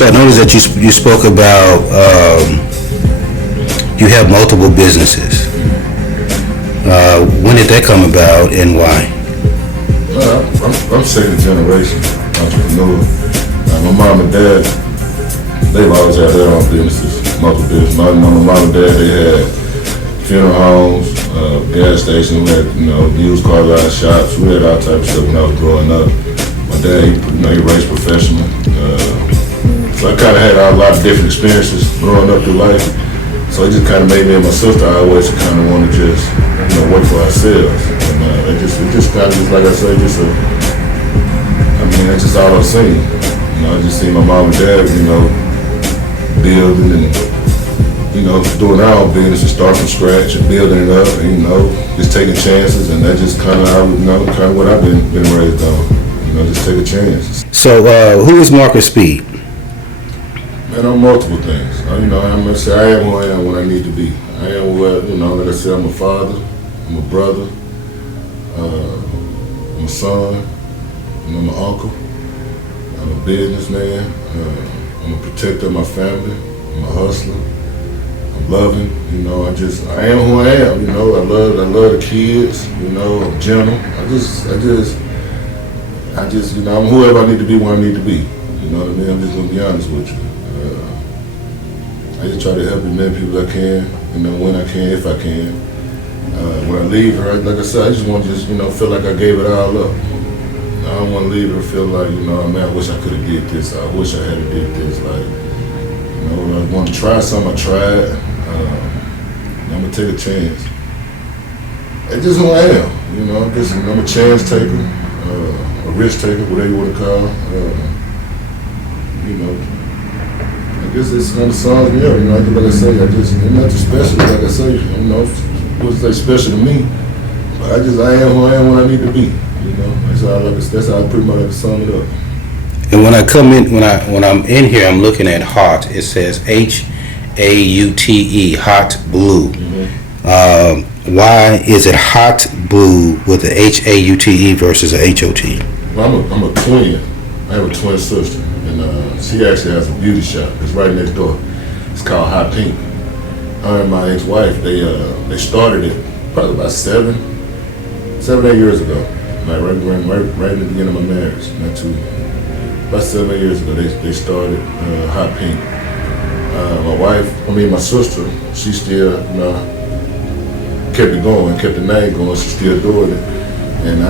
So I noticed that you spoke about you have multiple businesses. When did that come about and why? I'm second generation entrepreneur. My mom and dad, they've always had their own businesses, multiple businesses. My mom and dad, they had funeral homes, gas stations, we had used car lot shops. We had all types of stuff when I was growing up. My dad, he raced professional. So I kind of had a lot of different experiences growing up through life. So it just kind of made me and my sister always kind of want to just, work for ourselves. And it just kind of just like I said, that's just all I've seen. I just seen my mom and dad, building and, doing our own business and starting from scratch and building it up and, just taking chances. And that's just kind of what I've been raised on, just take a chance. So who is Marcus Speed? Man, I'm multiple things. I'm gonna say I am who I am when I need to be. I am like I said, I'm a father, I'm a brother, I'm a son, I'm an uncle, I'm a businessman, I'm a protector of my family, I'm a hustler, I'm loving, I am who I am, I love the kids, I'm gentle. I'm whoever I need to be when I need to be. You know what I mean? I'm just gonna be honest with you. I just try to help as many people as I can, when I can, if I can. When I leave her, like I said, I just want to feel like I gave it all up. I don't want to leave her feel like, man, I wish I could have did this. I wish I had did this. Like, I want to try something. I tried. I'm gonna take a chance. It's just who I am. I'm a chance taker, a risk taker, whatever you want to call. I guess it's kind of sums me up, like I say, I'm not too special, like I say, what's that special to me, but I am who I am when I need to be, that's how I pretty much like to sum it up. And when I come in, when I'm in here, I'm looking at Haute. It says Haute, Hot Blue. Mm-hmm. Why is it Hot Blue with the Haute versus a HOT? Well, I'm a twin. I have a twin sister. And she actually has a beauty shop. It's right next door. It's called Hot Pink. Her and my ex-wife, they started it probably about 7, 8 years ago. Like right in the beginning of my marriage. About 7, 8 years ago, they started Hot Pink. My sister, she still kept it going, kept the name going. She's still doing it. And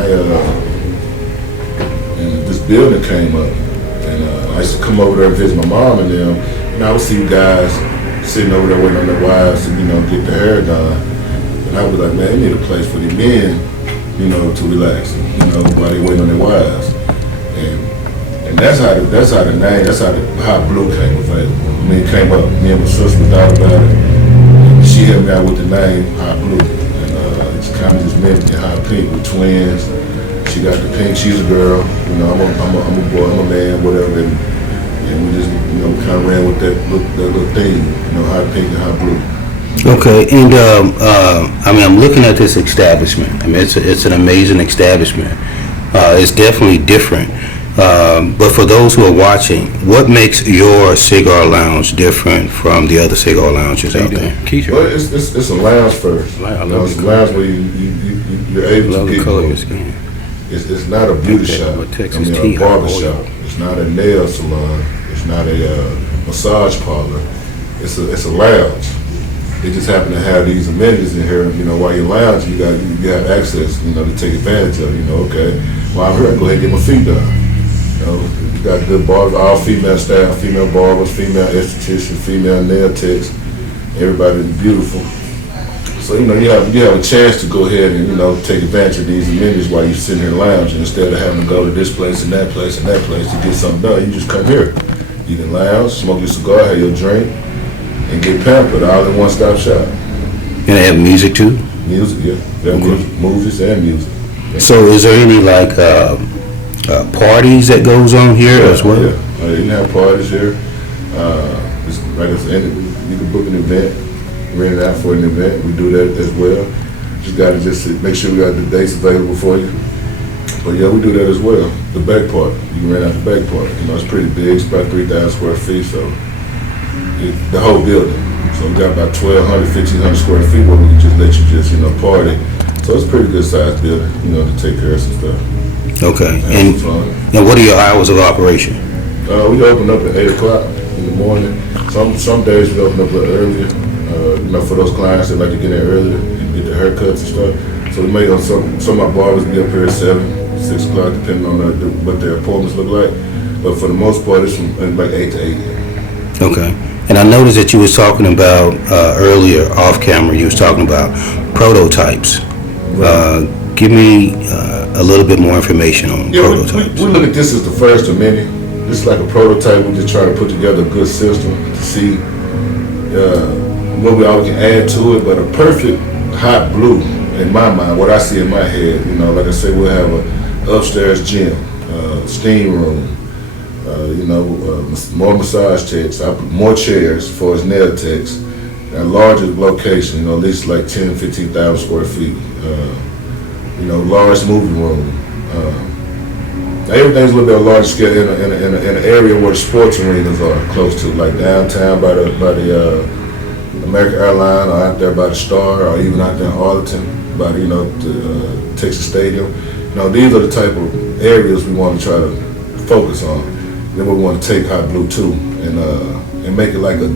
and this building came up. And I used to come over there and visit my mom and them. I would see guys sitting over there waiting on their wives to, get their hair done. And I was like, man, they need a place for the men, to relax, while they waiting on their wives. And that's how the name, that's how the Hot Blue came available. It came up, me and my sister thought about it. And she helped me out with the name Hot Blue. And it's kind of just meant to be Hot Pink with twins. She got the pink, she's a girl, I'm a boy, I'm a man, whatever, and we just, kind of ran with that little thing, Hot Pink and Hot Blue. Okay, and I'm looking at this establishment. It's an amazing establishment. It's definitely different. But for those who are watching, what makes your cigar lounge different from the other cigar lounges out there? Well, it's a lounge first. I love it's a lounge where you're able to get color your skin. It's not a beauty shop. A barber shop. It's not a nail salon. It's not a massage parlor. It's a lounge. They just happen to have these amenities in here. You know, while you're lounging, you have access. You know, to take advantage of. You know, okay, while I'm here, I go ahead and get my feet done. You know, you got good barbers, all female staff, female barbers, female estheticians, female nail techs. Everybody beautiful. So you know, you have a chance to go ahead and take advantage of these amenities while you're sitting here lounging instead of having to go to this place and that place and that place to get something done. You just come here, you can lounge, smoke your cigar, have your drink, and get pampered all in one-stop shop. And they have music too? Music, yeah. They have music, movies and music. Yeah. So is there any like parties that goes on here as well? Yeah, you can have parties here. It's, like I said, you can book an event, rent it out for an event. We do that as well. Just got to make sure we got the dates available for you. But yeah, we do that as well. The back part, you can rent out the back part. You know, it's pretty big. It's about 3,000 square feet, so the whole building. So we got about 1,200, 1,500 square feet where we can just let you party. So it's a pretty good sized building, to take care of some stuff. Okay. And what are your hours of operation? We open up at 8 o'clock in the morning. Some days we open up a little earlier. For those clients that like to get in earlier and get their haircuts and stuff. So we may some of our barbers be up here at 7, 6 o'clock, depending on what their appointments look like. But for the most part, it's from like 8 to 8. Okay. And I noticed that you was talking about earlier off camera. You was talking about prototypes. Right. Give me a little bit more information on prototypes. We look at this as the first of many. This is like a prototype. We just try to put together a good system to see what we all can add to it. But a perfect hot blue, in my mind, what I see in my head, like I said, we'll have a upstairs gym, steam room, more massage techs, more chairs for his nail techs, a larger location, at least like 10, 15,000 square feet, large moving room. Everything's a little bit larger scale in an area where the sports arenas are close to, like downtown by the American Airline, or out there by the Star, or even out there in Arlington by the Texas Stadium. These are the type of areas we want to try to focus on. Then we want to take Hot Blue too and make it like a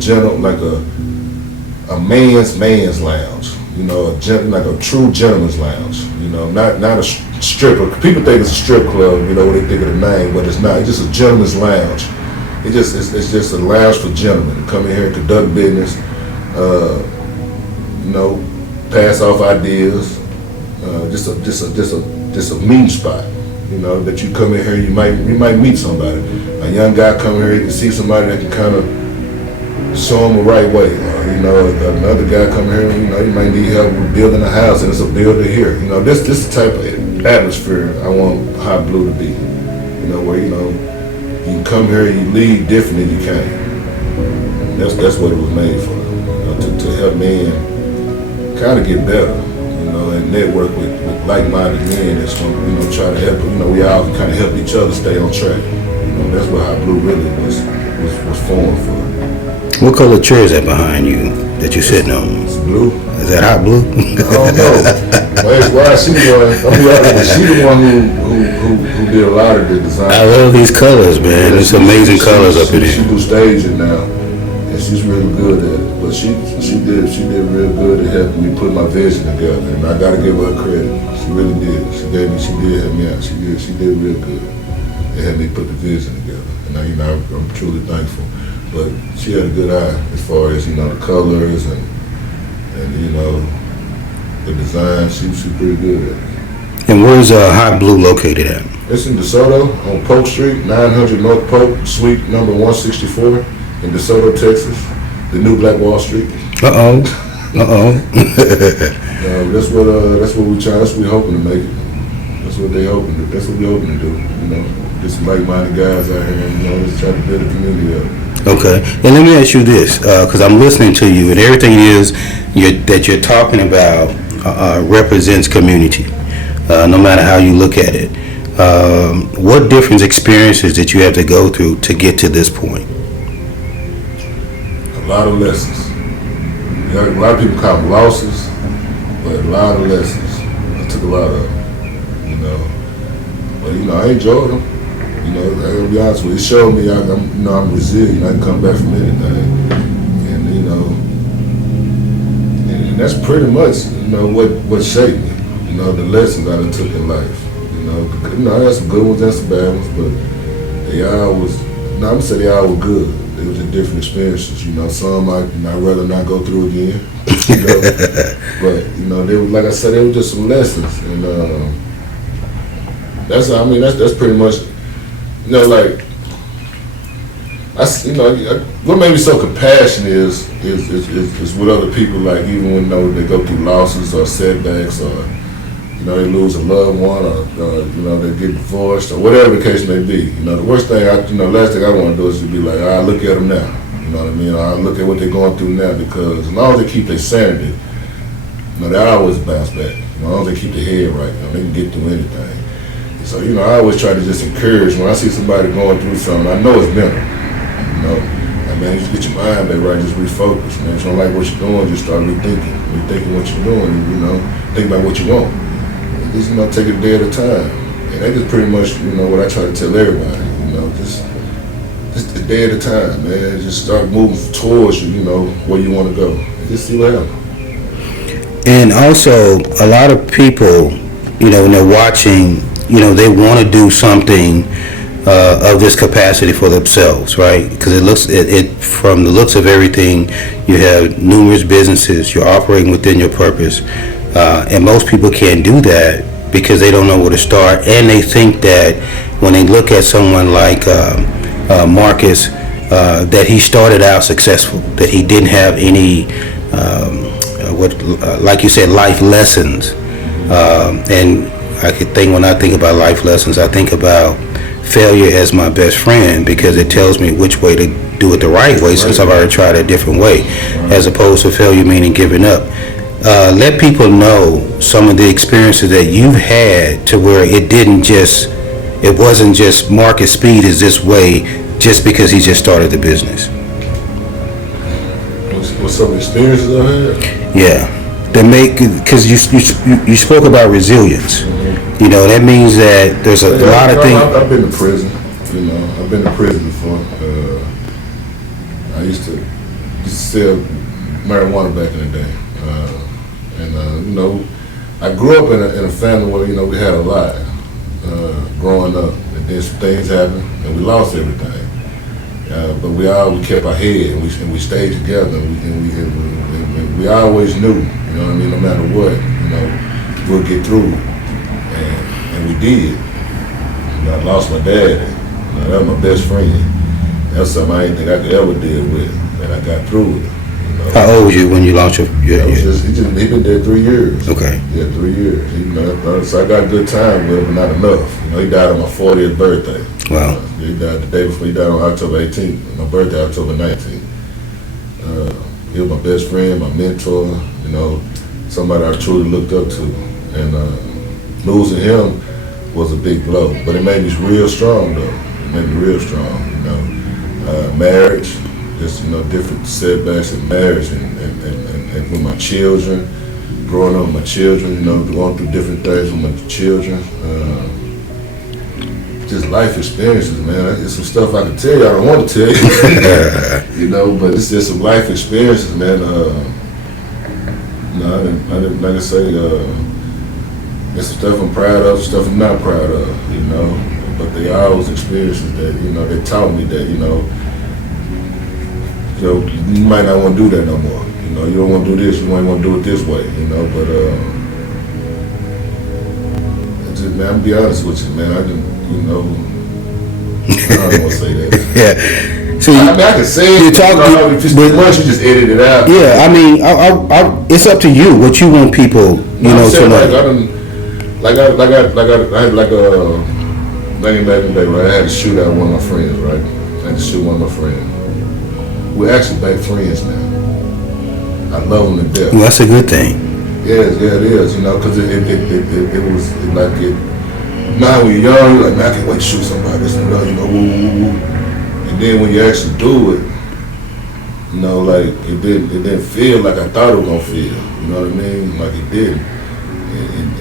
man's lounge. Like a true gentleman's lounge. Not a stripper. People think it's a strip club. When they think of the name, but it's not. It's just a gentleman's lounge. It's just a lounge for gentlemen to come in here and conduct business. Pass off ideas. Just a meeting spot. That you come in here, you might meet somebody. A young guy come here, you can see somebody that can kind of show him the right way. Another guy come here, you might need help with building a house, and it's a builder here. This is the type of atmosphere I want Hot Blue to be. Where you can come here, you leave different than you came. That's what it was made for. To help men kind of get better. And network with like-minded men that's going to try to help. We all kind of help each other stay on track. That's what Hot Blue really was formed for. What color chair is that behind you that you're sitting on? It's blue. Is that hot blue? I don't know. Why she the one who did a lot of the design. I love these colors, man. It's amazing colors up in here. She do staging now, and she's really good at it. But she did real good at helping me put my vision together, and I gotta give her credit. She really did. She did help me out. She did real good. They helped me put the vision together, and I'm truly thankful. But she had a good eye as far as the colors and the design. She's pretty good at it. And where's Hot Blue located at? It's in DeSoto on Polk Street, 900 North Polk, suite number 164 in DeSoto, Texas. The new Black Wall Street. Uh-oh. That's what we try. That's what we hoping to make it. That's what we hoping to do. Get some like-minded guys out here and just try to build a community up. Okay. And let me ask you this, because I'm listening to you, and everything that you're talking about represents community, no matter how you look at it. What different experiences did you have to go through to get to this point? A lot of lessons. A lot of people call them losses, but a lot of lessons. I took a lot of them, But I enjoyed them. I gotta be honest with you. It showed me I'm resilient. I can come back from anything. And And that's pretty much, what shaped me. The lessons I done took in life. I had some good ones and some bad ones, but they all was, I'm gonna say they all were good. They was just different experiences. Some I'd rather not go through again. But they were, like I said, they were just some lessons, and that's pretty much, like. What made me so compassionate is with other people, like even when they go through losses or setbacks, or they lose a loved one, or they get divorced, or whatever the case may be. The worst thing last thing I want to do is to be like, I look at them now. You know what I mean? I look at what they're going through now, because as long as they keep their sanity, they always bounce back. As long as they keep their head right, they can get through anything. So I always try to just encourage when I see somebody going through something. I know it's mental. Man, just get your mind back right, just refocus, man. If you don't like what you're doing, just start rethinking what you're doing, and, think about what you want. And just, take it a day at a time. And that is pretty much, what I try to tell everybody, just a day at a time, man. Just start moving towards where you want to go. And just see what happens. And also, a lot of people, when they're watching, they want to do something of this capacity for themselves, right? Because it from the looks of everything, you have numerous businesses, you're operating within your purpose, and most people can't do that because they don't know where to start, and they think that when they look at someone like Marcus, that he started out successful, that he didn't have any, like you said, life lessons, and I could think, when I think about life lessons, I think about failure as my best friend, because it tells me which way to do it the right way, since I've already tried a different way, as opposed to failure meaning giving up. Let people know some of the experiences that you've had to where it wasn't just Marcus Speed is this way just because he just started the business. What's some experiences I had? Yeah, because you spoke about resilience. That means that there's a lot of things. I've been to prison. I've been to prison before. I used to sell marijuana back in the day, and I grew up in a family where we had a lot growing up, and then some things happened, and we lost everything. But we kept our head, and we stayed together, and we always knew, no matter what, we'll get through. And we did. I lost my dad. That was my best friend. That's something I didn't think I could ever deal with, and I got through it. How old were you when you lost your? He been dead 3 years. Okay. Yeah, 3 years. So I got a good time with him, but not enough. He died on my 40th birthday. Wow. He died the day before. He died on October 18th. My birthday, October 19th. He was my best friend, my mentor. Somebody I truly looked up to, and losing him was a big blow. But it made me real strong, though. It made me real strong. Marriage, just different setbacks in marriage, and with my children, growing up with my children, going through different things with my children. Just life experiences, man. It's some stuff I can tell you I don't want to tell you, but it's just some life experiences, man. I didn't, like I say, there's some stuff I'm proud of, stuff I'm not proud of, but they always experiences that, they taught me that, you might not want to do that no more. You don't want to do this, you might want to do it this way, but it's just, man, I'm be honest with you, man, I don't want to say that. Yeah. So I can say it, but you just edit it out. Yeah, I it's up to you what you want people, to know. Back in the day, right? I had to shoot out one of my friends, right? I had to shoot one of my friends. We're actually back friends now. I love them to death. Well, that's a good thing. Yeah, it is, because it was like it. Now when you're young, you're like, man, I can't wait to shoot somebody. Woo, woo, woo. And then when you actually do it, like it didn't feel like I thought it was gonna feel. You know what I mean? Like it didn't.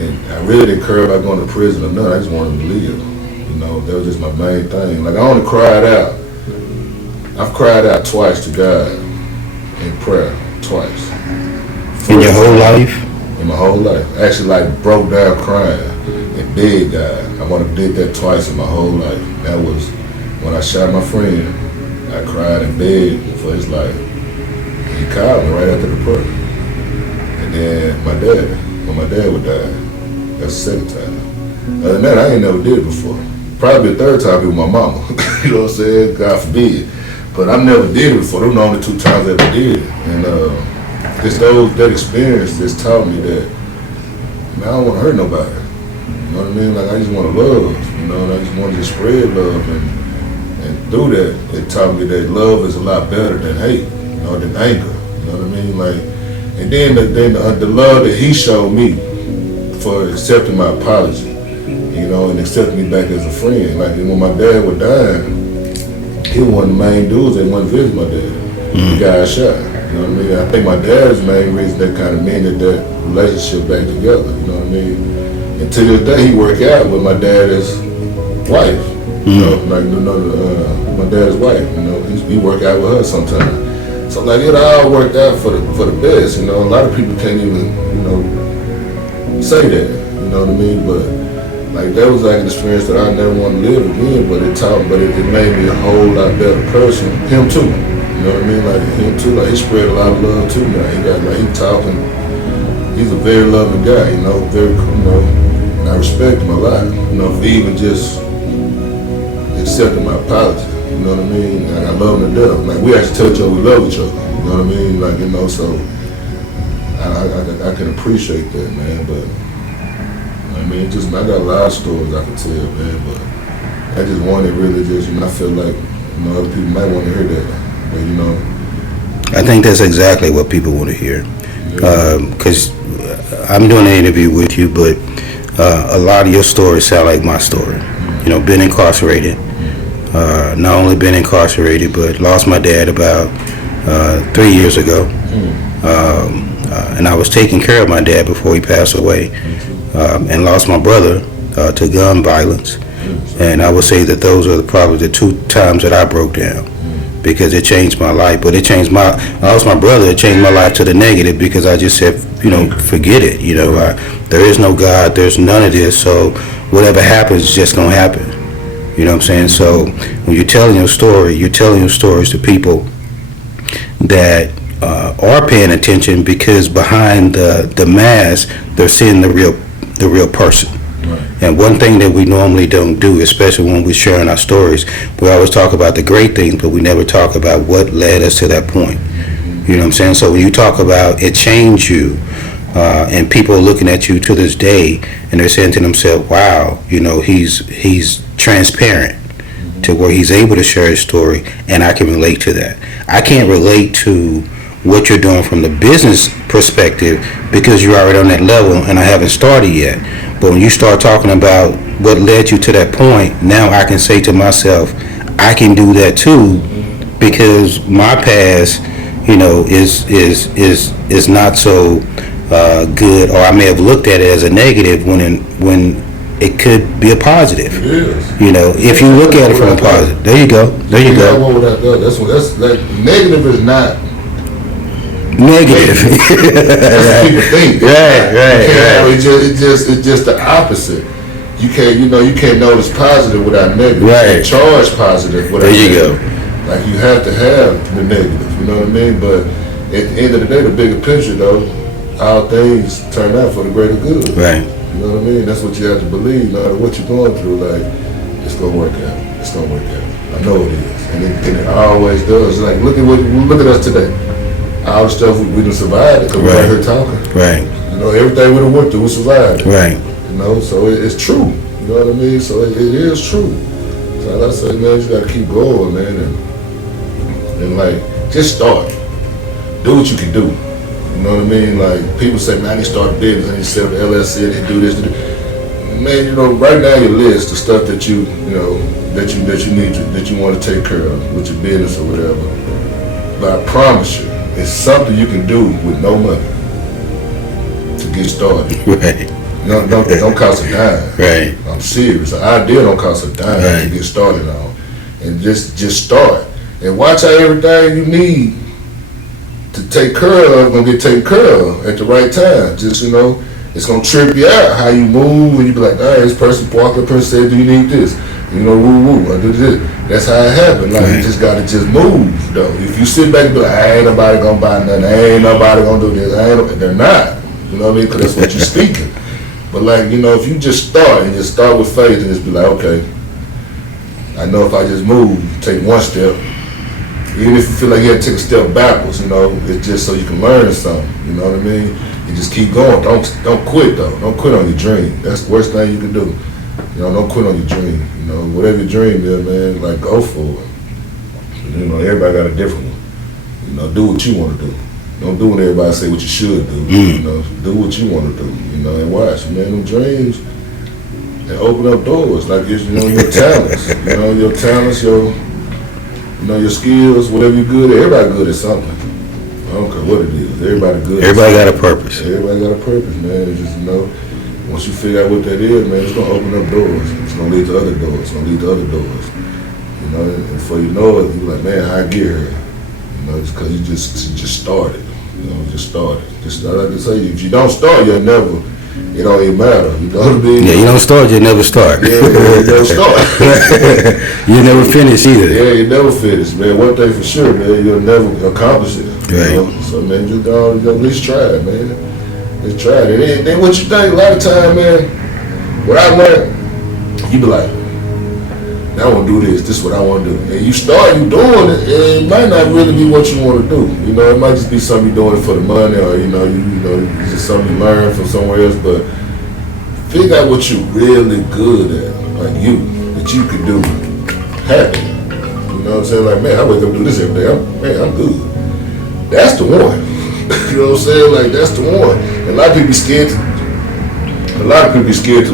And I really didn't care about going to prison or nothing. I just wanted to live. That was just my main thing. Like I only cried out. I've cried out twice to God in prayer, twice. In your whole life? In my whole life. Actually, like, broke down crying and dead died. I want to did that twice in my whole life. That was when I shot my friend. I cried and begged for his life. He called me right after the prayer. And then my dad, when my dad would die, that's the second time. Other than that, I ain't never did it before. Probably the third time with my mama. You know what I'm saying? God forbid. But I never did it before. Those are the only 2 times I ever did it. And that experience just taught me that, man, I don't want to hurt nobody. You know what I mean? Like, I just want to love. You know, and I just wanted to spread love. And through that, it taught me that love is a lot better than hate, you know, than anger. You know what I mean? Like, and then the love that he showed me for accepting my apology, you know, and accepting me back as a friend. Like, when my dad was dying, he was one of the main dudes that went to visit my dad. The guy I shot. You know what I mean? I think my dad's main reason that kind of mended that relationship back together. You know what I mean? And to this day, he worked out with my dad's wife. You know, like, my dad's wife. You know, he work out with her sometimes. So, like, it all worked out for the best. You know, a lot of people can't even, you know, say that. You know what I mean? But, like, that was like an experience that I never want to live again. But it made me a whole lot better person. Him too. You know what I mean? Like, him too. Like, he spread a lot of love too now. He talking. He's a very loving guy. You know, very, you know, and I respect him a lot. You know, for even just accepting my apology. You know what I mean? And I love him to death. Like, we actually tell each other we love each other. You know what I mean? Like, you know, so I can appreciate that, man. But I mean, I got a lot of stories I can tell, man. But I just wanted really just, you know, I feel like, you know, other people might want to hear that. But, you know, I think that's exactly what people want to hear. Because I'm doing an interview with you, but a lot of your stories sound like my story. You know, been incarcerated. Not only been incarcerated, but lost my dad about 3 years ago. And I was taking care of my dad before he passed away. And lost my brother to gun violence. And I would say that those are probably the 2 times that I broke down, because it changed my life. But I lost my brother, it changed my life to the negative, because I just said, you know, forget it. You know, there is no God, there's none of this, so whatever happens is just going to happen. You know what I'm saying? So when you're telling your story, you're telling your stories to people that are paying attention, because behind the mask, they're seeing the real person. right. And one thing that we normally don't do, especially when we're sharing our stories, we always talk about the great things, but we never talk about what led us to that point. You know what I'm saying? So when you talk about it changed you, and people are looking at you to this day, and they're saying to themselves, wow, you know, he's transparent to where he's able to share his story, and I can relate to that. I can't relate to what you're doing from the business perspective, because you're already on that level and I haven't started yet. But when you start talking about what led you to that point, now I can say to myself, I can do that too, because my past, you know, is not so good, or I may have looked at it as a negative when it could be a positive. It is. You know, if you look at it from a positive. There you go. There you go. That's like, negative is not Negative. that's what people think. Right. It's just the opposite. You can't notice positive without negative. Right. You can't charge positive without There you negative. go. Like, you have to have the negative, you know what I mean? But at the end of the day, the bigger picture, though, all things turn out for the greater good. Right. You know what I mean? That's what you have to believe. No matter what you're going through, like, it's gonna work out. It's gonna work out. I know it is, and it always does. Like, look at us today. All the stuff we done survived because we're here talking. Right. You know, everything we done went through, we survived it. Right. You know, so it's true. You know what I mean? So it is true. So like I say, man, you gotta keep going, man, and like, just start. Do what you can do. You know what I mean? Like, people say, man, I need to start a business, I need to set up an LLC, I need to do this, Man, you know, right now your list the stuff that you need that you want to take care of with your business or whatever. But I promise you, it's something you can do with no money to get started. Right. Don't cost a dime. Right. I'm serious. An idea don't cost a dime to get started on, and just start and watch how everything you need to take care of gonna get taken care of at the right time. Just, it's gonna trip you out how you move, and you be like, hey, this person walked up and said, do you need this? Woo, I do this. That's how it happened. Like, you just gotta just move, though. If you sit back and be like, ain't nobody gonna buy nothing, ain't nobody gonna do this, they're not. You know what I mean? Because that's what you're speaking. But like, if you just start and just start with faith and just be like, okay, I know if I just move, take one step, even if you feel like you have to take a step backwards, it's just so you can learn something. You know what I mean? You just keep going. Don't quit though. Don't quit on your dream. That's the worst thing you can do. Don't quit on your dream. Whatever your dream is, man, like go for it. Everybody got a different one. Do what you want to do. Don't do what everybody say what you should do. Do what you want to do. And watch, man. Them dreams, they open up doors. Like it's, your talents. Your talents, your skills, whatever you're good at. Everybody good at something. I don't care what it is. Everybody good. Everybody got a purpose. Everybody got a purpose, man. It's just, once you figure out what that is, man, it's gonna open up doors. It's gonna lead to other doors. It's gonna lead to other doors. And before you know it, you're like, man, how I get here? It's because you just started. Just started. Just like I say, if you don't start, you'll never. It don't even matter. You know what I mean? Yeah, you don't start, you never start. Yeah, you don't start. You never finish either. Yeah, you never finish, man. One thing for sure, man, you'll never accomplish it. Right. So, man, just go, at least try it, man. Just try it. And then what you think, a lot of time, man, what I learned, you be like, I want to do this. This is what I want to do. And you start, you doing it, and it might not really be what you want to do. It might just be something you're doing it for the money, or it's just something you learn from somewhere else. But figure out what you're really good at, like that you can do happy. You know what I'm saying? Like, man, I wake up and do this every day. I'm good. That's the one. You know what I'm saying? Like, that's the one. And a lot of people be scared to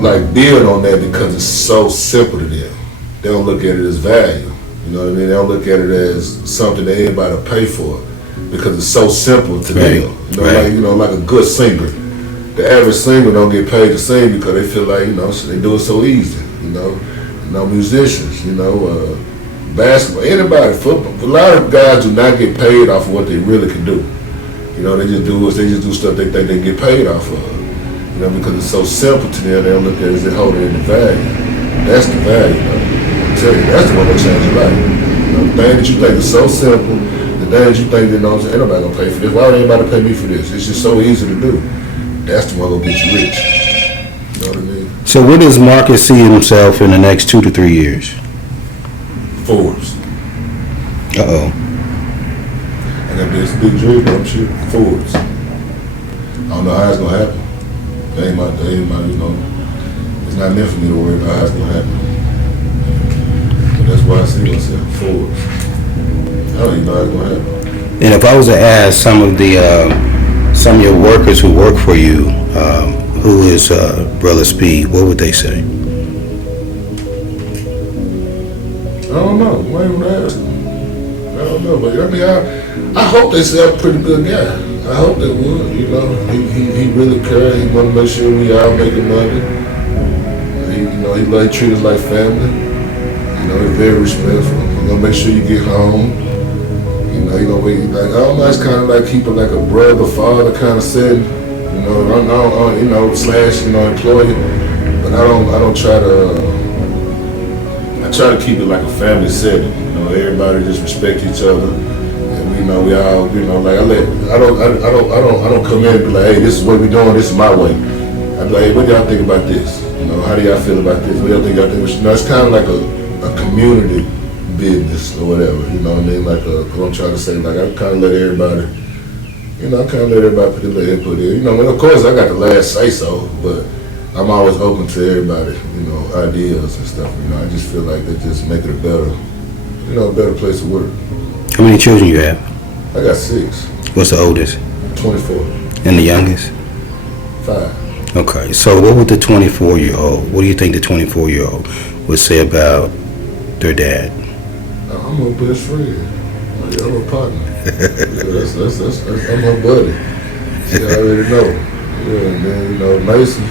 like build on that because it's so simple to them. They don't look at it as value. You know what I mean? They don't look at it as something that anybody will pay for because it's so simple to them. Like a good singer. The average singer don't get paid to sing because they feel like, they do it so easy. Musicians, basketball, anybody, football. A lot of guys do not get paid off of what they really can do. They just do stuff they think they get paid off of. Because it's so simple to them, they don't look at it as they hold it in the value. That's the value, I tell you, that's the one that changes your life. The thing that you think is so simple, the thing that you think that ain't nobody gonna pay for this. Why would anybody pay me for this? It's just so easy to do. That's the one gonna get you rich. You know what I mean? So where does Marcus see himself in the next 2 to 3 years? Forbes. Uh-oh. I got this big dream, but I'm shooting Forbes. I don't know how it's gonna happen. They ain't my, it's not meant for me to worry about how it's gonna happen. But that's why I see myself Forbes. I don't even know how it's gonna happen. And if I was to ask some of your workers who work for you, who is Brother Speed, what would they say? I don't know. Why would I ask them? I don't know, but I hope they say I'm a pretty good guy. I hope they would, He really cares. He want to make sure we all making money. He treat us like family. He's very respectful. He gonna make sure you get home. He gonna wait. Like, I don't know. It's kind of like keeping like a brother, father kind of setting. Slash employee. But I don't try to. I try to keep it like a family setting. Everybody just respect each other. We all, like I don't come in and be like, hey, this is what we doing, this is my way. I be like, hey, what do y'all think about this? How do y'all feel about this? What do y'all think y'all think? It's kind of like a community business or whatever, what I mean? Like what I'm trying to say, like I kind of let everybody, put their input in. And of course I got the last say so, but I'm always open to everybody, ideas and stuff. I just feel like they just make it a better place to work. How many children you have? I got 6. What's the oldest? 24. And the youngest? 5. Okay, so what would the 24-year-old, what do you think the 24-year-old would say about their dad? I'm my best friend. I'm a partner. I'm my buddy. See, I already know. Yeah, and then, Mason,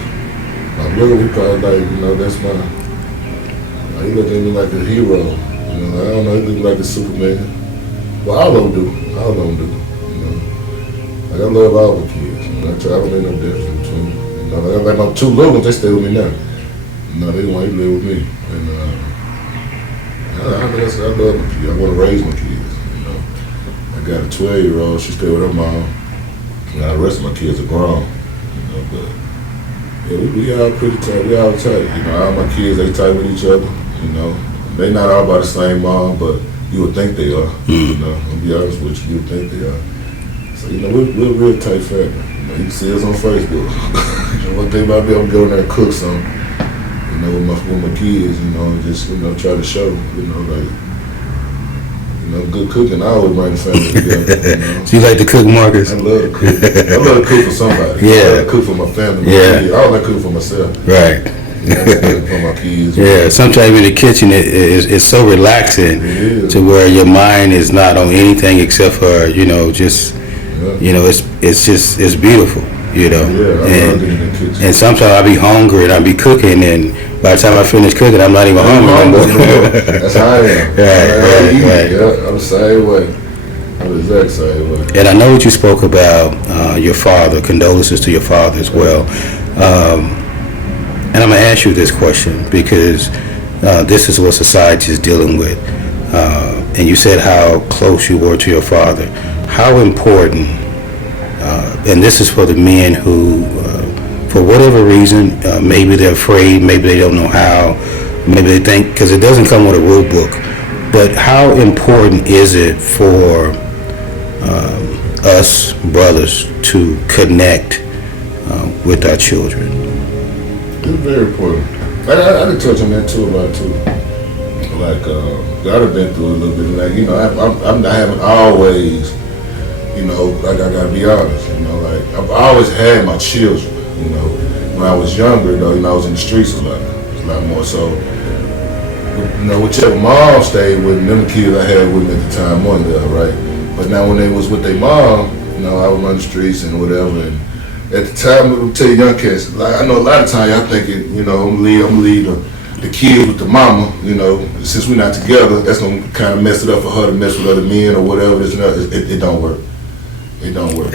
my brother, we probably like, that's my, he looked at me like a hero. I don't know, he looked like a Superman. Well, all of them do. All of them do. You know, like I love all the kids. You know, I don't make no difference between them. You know, like my two little ones, they stay with me now. You know, they want to live with me, and I love my kids. I want to raise my kids. You know, I got a 12-year-old. She stay with her mom. Now the rest of my kids are grown. You know, but yeah, we all pretty tight. We all tight. You know, all my kids, they tight with each other. You know, they not all by the same mom, but you would think they are. You know, I'll be honest with you, you would think they are. So, you know, we're a real tight family. You know, you can see us on Facebook. You know, one thing about me, I'm going there and cook something, you know, with my kids, you know, and just, you know, try to show, you know, like, you know, good cooking, I always bring the family together, you know. So you like to cook, Marcus? I love to cook. I love to cook for somebody. Yeah. I love to cook for my family. Yeah. I don't like cooking for myself. Right. You know, I like cooking for my kids. Yeah, sometimes in the kitchen it's so relaxing to where your mind is not on anything except for, you know, just, you know, it's beautiful, you know. Yeah, I love getting in the kitchen. And sometimes I be hungry and I be cooking, and by the time I finish cooking, I'm not even hungry no more. That's how I am. Right. Yeah, I'm the same way. I'm the exact same way. And I know what you spoke about your father. Condolences to your father as well. And I'm going to ask you this question because this is what society is dealing with. And you said how close you were to your father. How important, and this is for the men who, for whatever reason, maybe they're afraid, maybe they don't know how, maybe they think, because it doesn't come with a rule book, but how important is it for us brothers to connect with our children? It's very important. I did touch on that too a lot too. Like I've been through a little bit. Like, you know, I haven't always, you know, like I gotta be honest. You know, like I've always had my children. You know, when I was younger though, you know, I was in the streets a lot more. So, you know, whichever mom stayed with them, the kids I had with me at the time wasn't there, right? But now when they was with their mom, you know, I would run the streets and whatever. And at the time, I'm tell you, young cats, like I know a lot of times y'all thinking, you know, I'm gonna leave the kids with the mama. You know, since we're not together, that's gonna kind of mess it up for her to mess with other men or whatever. It don't work. It don't work.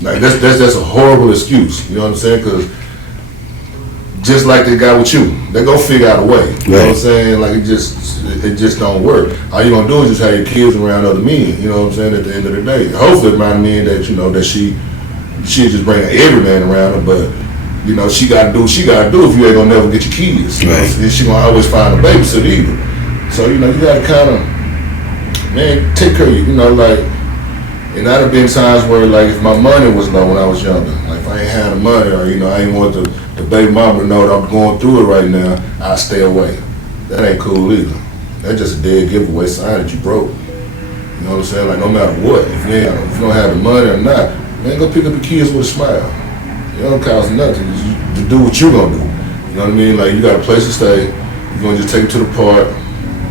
Like that's a horrible excuse. You know what I'm saying? Because just like they got with you, they gonna figure out a way. You know what I'm saying? Like it just don't work. All you gonna do is just have your kids around other men. You know what I'm saying? At the end of the day, hopefully around men that you know that she just bring every man around her, but you know she gotta do what she gotta do if you ain't gonna never get your kids. You know? And she gonna always find a babysitter either. So you know you gotta kind of, man, take care of you. You know, like, and I've been times where like if my money was low when I was younger, like if I ain't had the money or you know I ain't want the baby mama to know that I'm going through it right now, I stay away. That ain't cool either. That's just a dead giveaway sign that you broke. You know what I'm saying? Like no matter what, if you don't have the money or not. Man, go pick up the kids with a smile. It don't cost nothing to do what you gonna do. You know what I mean? Like, you got a place to stay. You're gonna just take them to the park,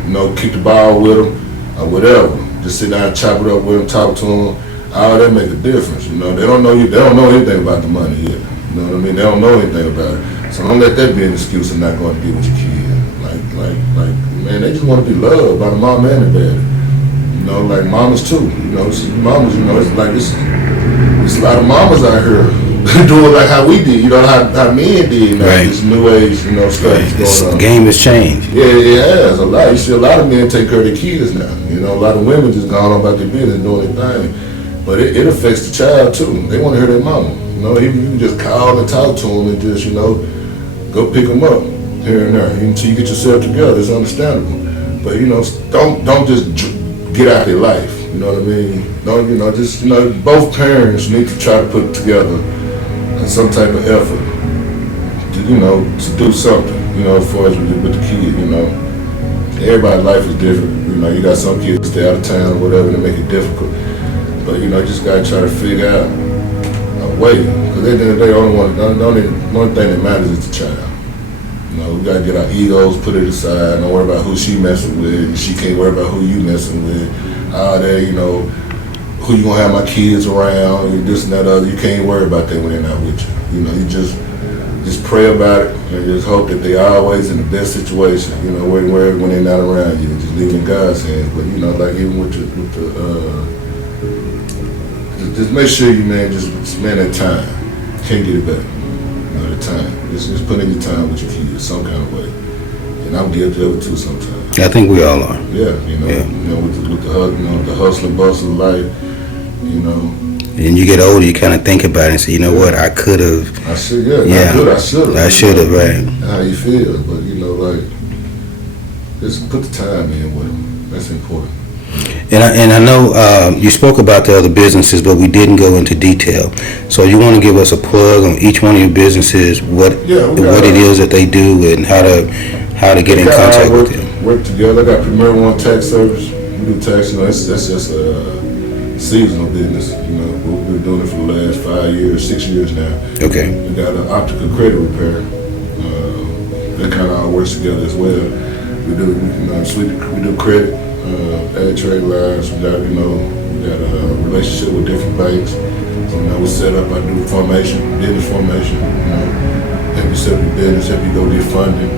you know, kick the ball with them, or whatever. Just sit down and chop it up with them, talk to them. All that make a difference, you know. They don't know anything about the money yet. You know what I mean? They don't know anything about it. So don't let that be an excuse of not going to get with your kid. Like, man, they just want to be loved by the mom and the daddy. You know, like mamas too. You know, mamas, you know, it's like it's a lot of mamas out here doing like how we did, you know, how men did now. Right. This new age, you know, stuff going on. The game has changed. Yeah, it has a lot. You see a lot of men take care of their kids now. You know, a lot of women just gone on about their business doing their thing. But it affects the child too. They want to hear their mama. You know, even you can just call and talk to them and just, you know, go pick them up here and there until you get yourself together. It's understandable. But, you know, don't just get out their life. You know what I mean? Don't, you know, just, you know, both parents need to try to put together some type of effort to, you know, to do something, you know, as far as with the kid, you know. Everybody's life is different. You know, you got some kids stay out of town or whatever to make it difficult. But, you know, you just got to try to figure out a way. Because at the end of the day, the only thing that matters is the child. You know, we got to get our egos, put it aside, don't worry about who she messing with. She can't worry about who you messing with. All that, you know, who you gonna have my kids around, and this and that other. You can't worry about that when they're not with you. You know, you just just pray about it and just hope that they always in the best situation. You know, when they're not around you, just leave it in God's hands. But you know, like even with just make sure you just spend that time. Can't get it back. You know, the time. Just put in your time with your kids some kind of way. And I'm guilty of it too sometimes. I think we all are. Yeah, you know, with the hustle and bustle of life, you know. And you get older, you kind of think about it and say, you know what, I could have. I should, I should have, right. How you feel, but you know, like, just put the time in with them. That's important. And I know you spoke about the other businesses, but we didn't go into detail. So you want to give us a plug on each one of your businesses, what it is that they do, and how to get in contact with them. Work together. I got Premier One Tax Service. We do tax. You know, that's just a seasonal business. You know, we've been doing it for the last 6 years now. Okay. We got an optical credit repair. That kind of all works together as well. We do credit. Add trade lines. We got a relationship with different banks. So, you know, we set up. I do business formation. You know, help you set up your business, help you go get funding,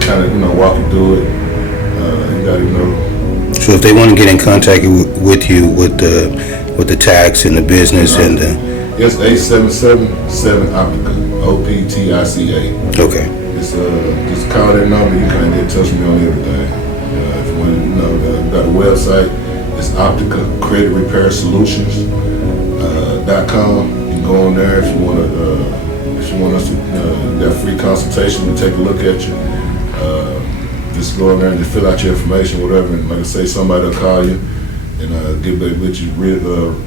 kind of walk you through it. You got So if they want to get in contact with you with the tax and the business and the. Yes, 877-7 Optica, OPTICA. Okay. Just call that number. You can get in touch with me on everything. If you want to we got a website. It's Optica Credit Repair Solutions .com. You can go on there if you want us to get a free consultation. We take a look at you. Just go in there and just fill out your information, whatever. And like I say, somebody will call you and get back with you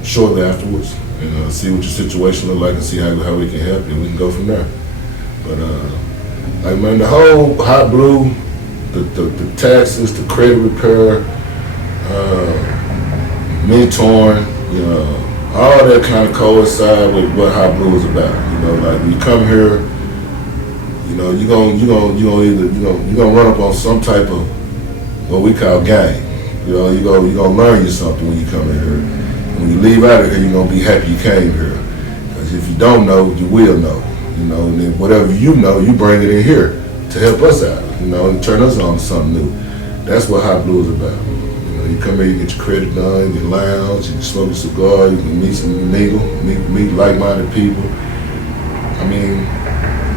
shortly afterwards and see what your situation looks like and see how we can help you. We can go from there. But like man, the whole hot blue, the taxes, the credit repair, mentoring, all that kind of coincide with what hot blue is about. You know, like when you come here, you're gonna run up on some type of what we call game. You're gonna learn you something when you come in here. And when you leave out of here, you're gonna be happy you came here. Because if you don't know, you will know. And then whatever you know, you bring it in here to help us out. And turn us on to something new. That's what Hot Blue is about. You come here, you get your credit done, you lounge, you can smoke a cigar, you can meet some meet like-minded people. I mean,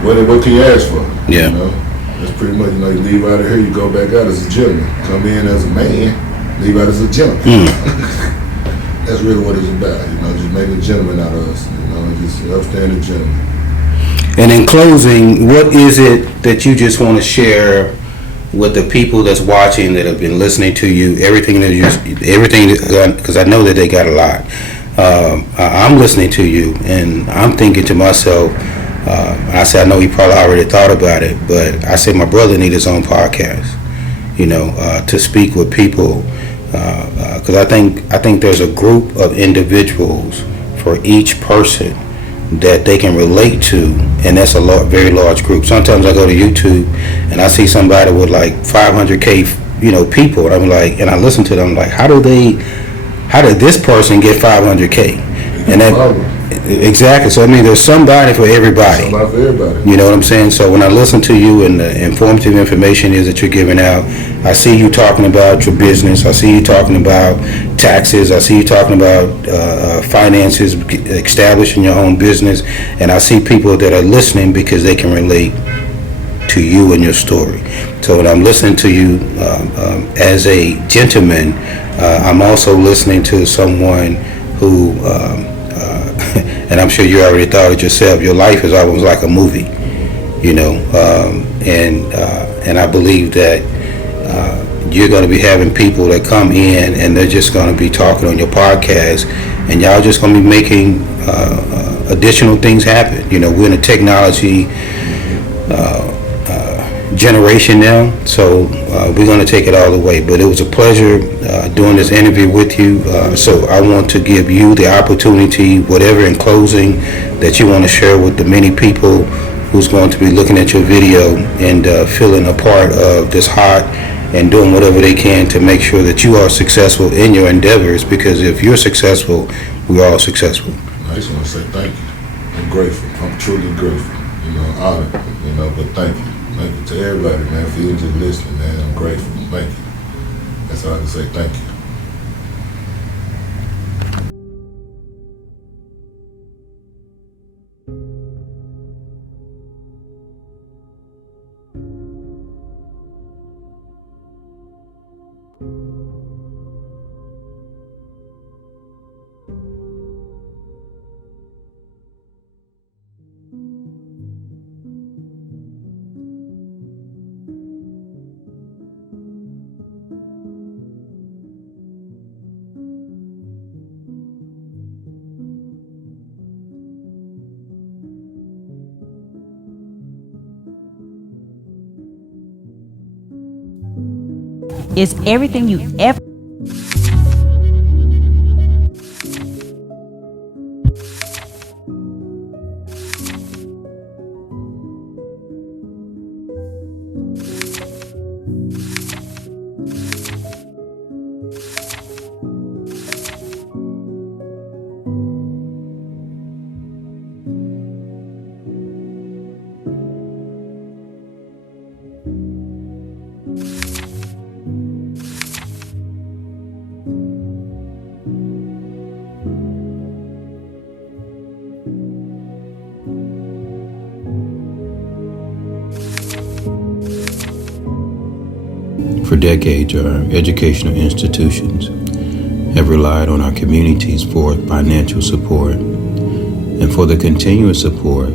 what can you ask for? Yeah. That's pretty much, you leave out of here, you go back out as a gentleman. Come in as a man, leave out as a gentleman. That's really what it's about, just making a gentleman out of us, just an upstanding gentleman. And in closing, what is it that you just want to share with the people that's watching, that have been listening to you, because I know that they got a lot. I'm listening to you, and I'm thinking to myself, I said, I know he probably already thought about it, but I said my brother needs his own podcast, to speak with people, because I think there's a group of individuals for each person that they can relate to, and that's a very large group. Sometimes I go to YouTube and I see somebody with like 500K, people, and I'm like, and I listen to them, like, how did this person get 500K? And that, exactly. So I mean, there's somebody for everybody. Somebody for everybody. You know what I'm saying? So when I listen to you and the informative information is that you're giving out, I see you talking about your business. I see you talking about taxes. I see you talking about finances, establishing your own business, and I see people that are listening because they can relate to you and your story. So when I'm listening to you as a gentleman, I'm also listening to someone who, and I'm sure you already thought it yourself, your life is almost like a movie, and I believe that you're going to be having people that come in and they're just going to be talking on your podcast, and y'all just going to be making additional things happen. We're in a technology generation now, so we're going to take it all the way. But it was a pleasure doing this interview with you. So I want to give you the opportunity, whatever in closing that you want to share with the many people who's going to be looking at your video and feeling a part of this hot and doing whatever they can to make sure that you are successful in your endeavors, because if you're successful, we're all successful. I just want to say thank you. I'm grateful. I'm truly grateful. honored, but thank you. Thank you to everybody, man, for even just listening, man. I'm grateful. Thank you. That's all I can say. Thank you. Is everything you ever For decades, our educational institutions have relied on our communities for financial support and for the continuous support.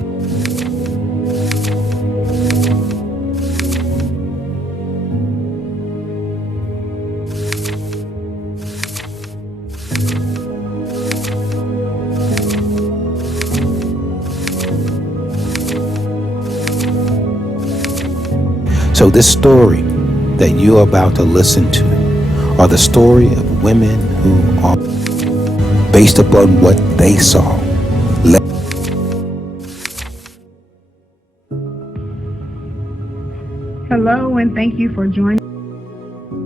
So this story that you're about to listen to are the story of women who are based upon what they saw. Hello, and thank you for joining